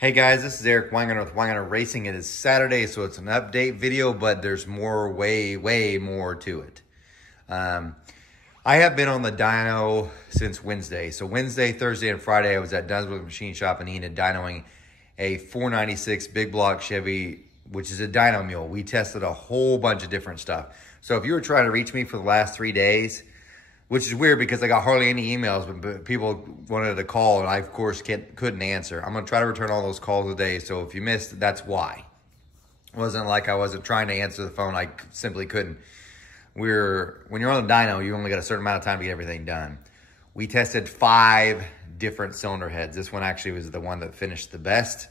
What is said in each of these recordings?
Hey guys, this is Eric Weingart with Weingart Racing. It is Saturday, so it's an update video, but there's way more to it. I have been on the dyno since Wednesday. So Wednesday, Thursday, and Friday, I was at Dunswick Machine Shop in Enid dynoing a 496 big block Chevy, which is a dyno mule. We tested a whole bunch of different stuff. So if you were trying to reach me for the last 3 days, which is weird because I got hardly any emails, but people wanted to call, and I, of course, couldn't answer. I'm going to try to return all those calls today, so if you missed, that's why. It wasn't like I wasn't trying to answer the phone. I simply couldn't. When you're on the dyno, you only got a certain amount of time to get everything done. We tested 5 different cylinder heads. This one actually was the one that finished the best.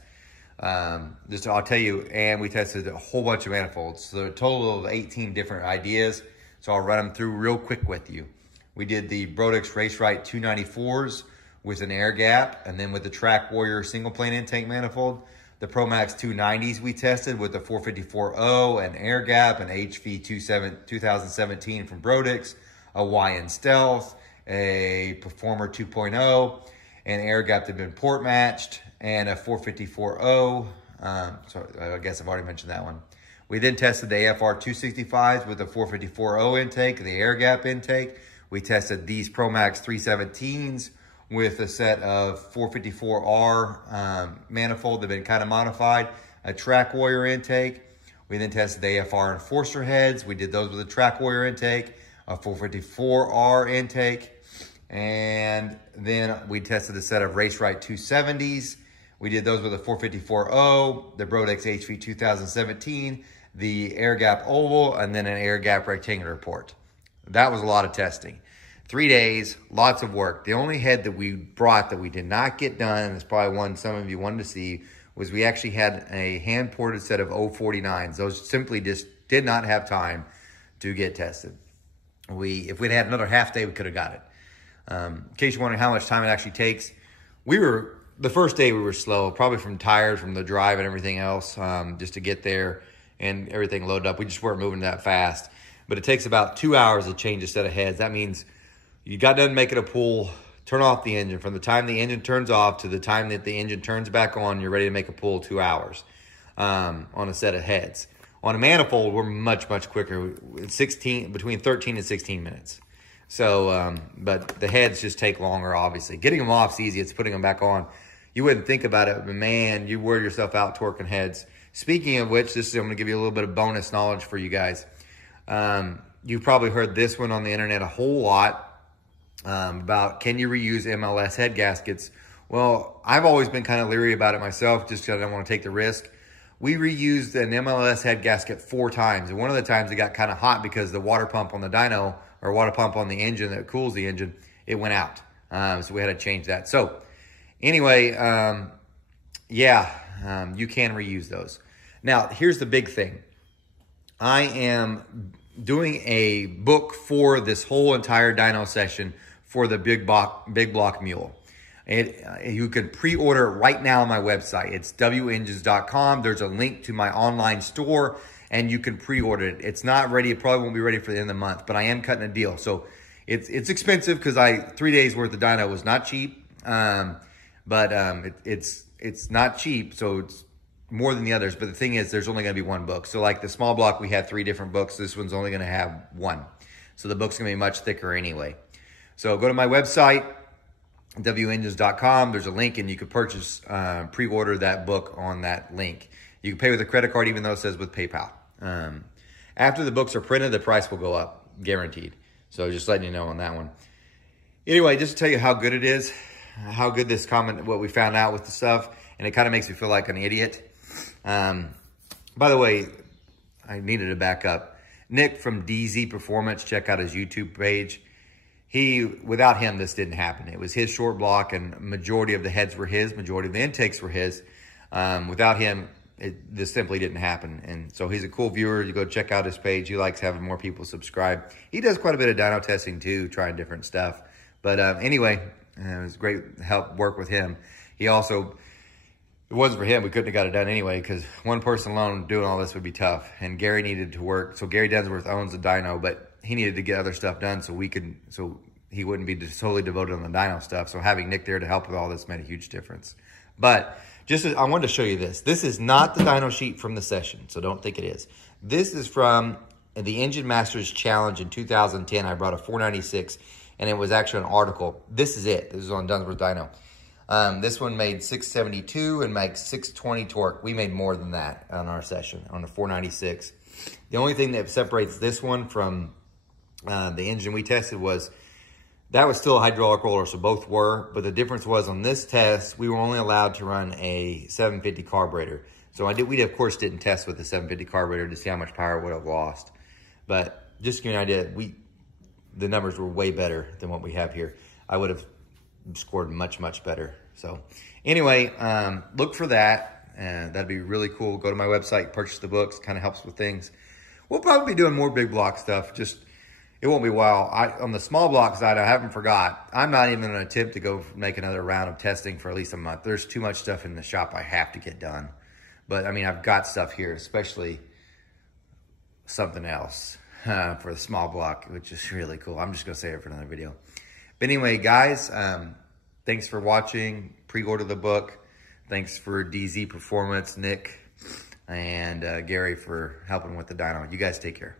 I'll tell you, and we tested a whole bunch of manifolds. So a total of 18 different ideas. So I'll run them through real quick with you. We did the Brodix Race Right 294s with an air gap, and then with the Track Warrior single plane intake manifold. The ProMax 290s we tested with the 454O, an air gap, an HV 2017 from Brodix, a YN Stealth, a Performer 2.0, an air gap that had been port matched, and a 454O. So I guess I've already mentioned that one. We then tested the AFR 265s with the 454O intake, the air gap intake. We tested these ProMax 317s with a set of 454R manifold that had been kind of modified, a Track Warrior intake. We then tested the AFR Enforcer heads. We did those with a Track Warrior intake, a 454R intake, and then we tested a set of Race Right 270s. We did those with a 454O, the Brodix HV 2017, the air gap oval, and then an air gap rectangular port. That was a lot of testing. 3 days, lots of work. The only head that we brought that we did not get done, and it's probably one some of you wanted to see, was we actually had a hand-ported set of 049s. Those simply just did not have time to get tested. If we'd had another half day, we could have got it. In case you're wondering how much time it actually takes, the first day we were slow, probably from tires, from the drive and everything else, just to get there and everything loaded up. We just weren't moving that fast. But it takes about 2 hours to change a set of heads. That means you got done making a pull, turn off the engine. From the time the engine turns off to the time that the engine turns back on, you're ready to make a pull, 2 hours on a set of heads. On a manifold, we're much quicker. Between 13 and 16 minutes. So, but the heads just take longer, obviously. Getting them off is easy. It's putting them back on. You wouldn't think about it, but man, you wear yourself out torquing heads. Speaking of which, I'm going to give you a little bit of bonus knowledge for you guys. You've probably heard this one on the internet a whole lot about, can you reuse MLS head gaskets? Well, I've always been kind of leery about it myself, just because I don't want to take the risk. We reused an MLS head gasket 4 times. And one of the times it got kind of hot because the water pump on the dyno, or water pump on the engine that cools the engine, it went out. So we had to change that. So anyway, you can reuse those. Now, here's the big thing. I am doing a book for this whole entire dyno session for the big block mule. You can pre-order it right now on my website. It's wengines.com. There's a link to my online store, and you can pre-order it. It's not ready. It probably won't be ready for the end of the month, but I am cutting a deal. So it's expensive because 3 days worth of dyno was not cheap, it's not cheap, so it's more than the others. But the thing is, there's only going to be 1 book. So like the small block, we had 3 different books. This one's only going to have 1. So the book's going to be much thicker anyway. So go to my website, wengines.com. There's a link, and you can purchase, pre-order that book on that link. You can pay with a credit card, even though it says with PayPal. After the books are printed, the price will go up, guaranteed. So just letting you know on that one. Anyway, just to tell you how good it is, how good this what we found out with the stuff, and it kind of makes me feel like an idiot. By the way, I needed to back up. Nick from DZ Performance, check out his YouTube page. Without him, this didn't happen. It was his short block, and majority of the heads were his, majority of the intakes were his. Without him, this simply didn't happen. And so he's a cool viewer. You go check out his page. He likes having more people subscribe. He does quite a bit of dyno testing too, trying different stuff. But anyway, it was great to help work with him. He also, if it wasn't for him, we couldn't have got it done anyway, because one person alone doing all this would be tough. And Gary needed to work. So Gary Dunsworth owns the dyno, but he needed to get other stuff done so he wouldn't be totally devoted on the dyno stuff. So having Nick there to help with all this made a huge difference. But I wanted to show you this. This is not the dyno sheet from the session, so don't think it is. This is from the Engine Masters Challenge in 2010. I brought a 496, and it was actually an article. This is it. This is on Dunsworth Dyno. This one made 672 and makes 620 torque. We made more than that on our session, on the 496. The only thing that separates this one from the engine we tested was that was still a hydraulic roller, so both were. But the difference was on this test, we were only allowed to run a 750 carburetor. So we of course didn't test with the 750 carburetor to see how much power it would have lost. But just to give you an idea, the numbers were way better than what we have here. I would have scored much, much better. So anyway, look for that. That'd be really cool. Go to my website, purchase the books, kind of helps with things. We'll probably be doing more big block stuff. Just, it won't be a while. On the small block side, I haven't forgot. I'm not even going to attempt to go make another round of testing for at least a month. There's too much stuff in the shop I have to get done. But I mean, I've got stuff here, especially something else for the small block, which is really cool. I'm just going to save it for another video. But anyway, guys, thanks for watching. Pre-order the book. Thanks for DZ Performance, Nick, and Gary for helping with the dyno. You guys take care.